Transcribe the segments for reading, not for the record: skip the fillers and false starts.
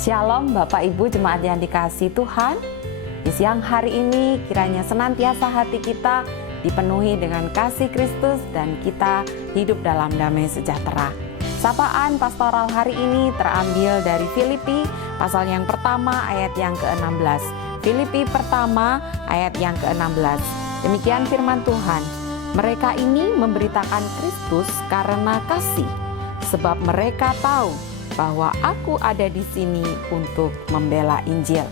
Shalom Bapak Ibu jemaat yang dikasihi Tuhan. Di siang hari ini kiranya senantiasa hati kita dipenuhi dengan kasih Kristus dan kita hidup dalam damai sejahtera. Sapaan pastoral hari ini terambil dari Filipi pasal yang pertama ayat yang ke-16. Filipi pertama ayat yang ke-16. Demikian firman Tuhan. Mereka ini memberitakan Kristus karena kasih, sebab mereka tahu bahwa aku ada di sini untuk membela Injil.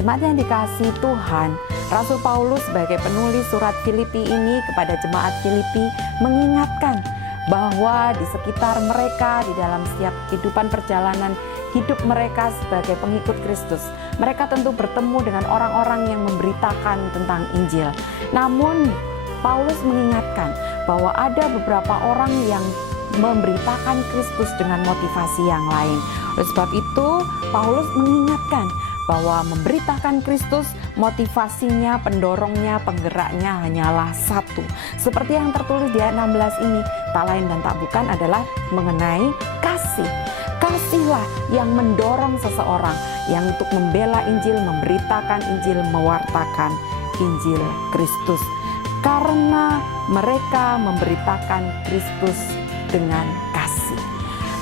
Jemaat yang dikasihi Tuhan, Rasul Paulus sebagai penulis surat Filipi ini kepada jemaat Filipi mengingatkan bahwa di sekitar mereka, di dalam setiap kehidupan perjalanan hidup mereka sebagai pengikut Kristus, mereka tentu bertemu dengan orang-orang yang memberitakan tentang Injil. Namun Paulus mengingatkan bahwa ada beberapa orang yang memberitakan Kristus dengan motivasi yang lain. Oleh sebab itu, Paulus mengingatkan bahwa memberitakan Kristus motivasinya, pendorongnya, penggeraknya hanyalah satu. Seperti yang tertulis di ayat 16 ini, tak lain dan tak bukan adalah mengenai kasih. Kasihlah yang mendorong seseorang yang untuk membela Injil, memberitakan Injil, mewartakan Injil Kristus. Karena mereka memberitakan Kristus dengan kasih.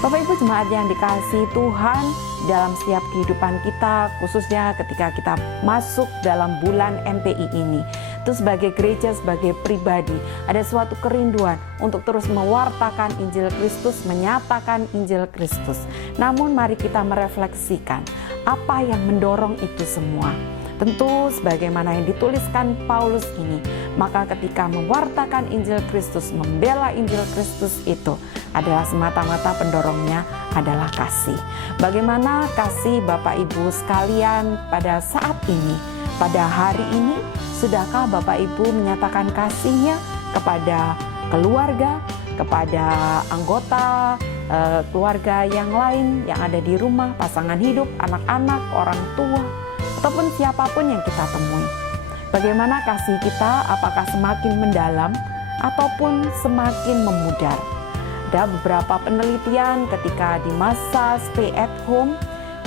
Bapak Ibu jemaat yang dikasihi Tuhan, dalam setiap kehidupan kita, khususnya ketika kita masuk dalam bulan MPI ini, itu sebagai gereja, sebagai pribadi, ada suatu kerinduan untuk terus mewartakan Injil Kristus, menyatakan Injil Kristus. Namun mari kita merefleksikan apa yang mendorong itu semua. Tentu sebagaimana yang dituliskan Paulus ini, maka ketika mewartakan Injil Kristus, membela Injil Kristus itu adalah semata-mata pendorongnya adalah kasih. Bagaimana kasih Bapak Ibu sekalian pada saat ini, pada hari ini, sudahkah Bapak Ibu menyatakan kasihnya kepada keluarga, kepada anggota keluarga yang lain yang ada di rumah, pasangan hidup, anak-anak, orang tua, ataupun siapapun yang kita temui? Bagaimana kasih kita, apakah semakin mendalam ataupun semakin memudar? Ada beberapa penelitian ketika di masa stay at home,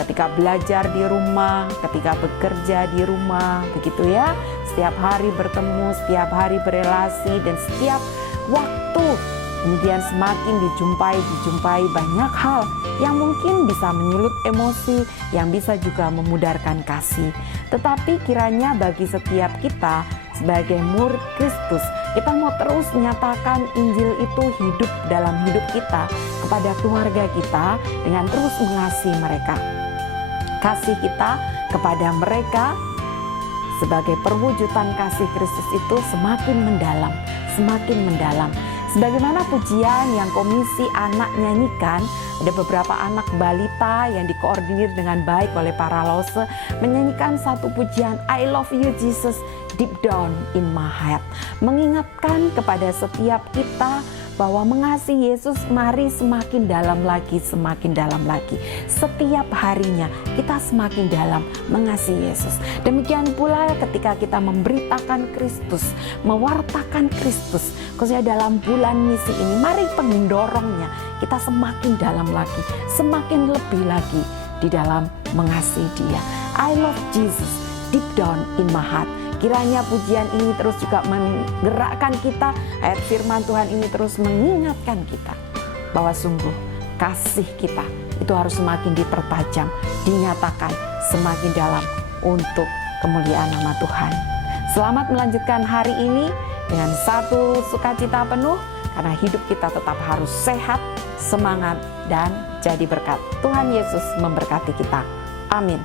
ketika belajar di rumah, ketika bekerja di rumah, begitu ya, setiap hari bertemu, setiap hari berelasi, dan setiap waktu kemudian semakin dijumpai banyak hal yang mungkin bisa menyulut emosi, yang bisa juga memudarkan kasih. Tetapi kiranya bagi setiap kita sebagai murid Kristus, kita mau terus menyatakan Injil itu hidup dalam hidup kita, kepada keluarga kita, dengan terus mengasihi mereka. Kasih kita kepada mereka sebagai perwujudan kasih Kristus itu semakin mendalam, semakin mendalam. Sebagaimana pujian yang komisi anak nyanyikan, ada beberapa anak balita yang dikoordinir dengan baik oleh para lose menyanyikan satu pujian, I love you Jesus deep down in my heart. Mengingatkan kepada setiap kita bahwa mengasihi Yesus mari semakin dalam lagi, semakin dalam lagi. Setiap harinya kita semakin dalam mengasihi Yesus. Demikian pula ketika kita memberitakan Kristus, mewartakan Kristus, khususnya dalam bulan misi ini, mari pendorongnya kita semakin dalam lagi, semakin lebih lagi di dalam mengasihi Dia. I love Jesus deep down in my heart. Kiranya pujian ini terus juga menggerakkan kita, ayat firman Tuhan ini terus mengingatkan kita bahwa sungguh kasih kita itu harus semakin dipertajam, dinyatakan semakin dalam untuk kemuliaan nama Tuhan. Selamat melanjutkan hari ini dengan satu sukacita penuh, karena hidup kita tetap harus sehat, semangat, dan jadi berkat. Tuhan Yesus memberkati kita. Amin.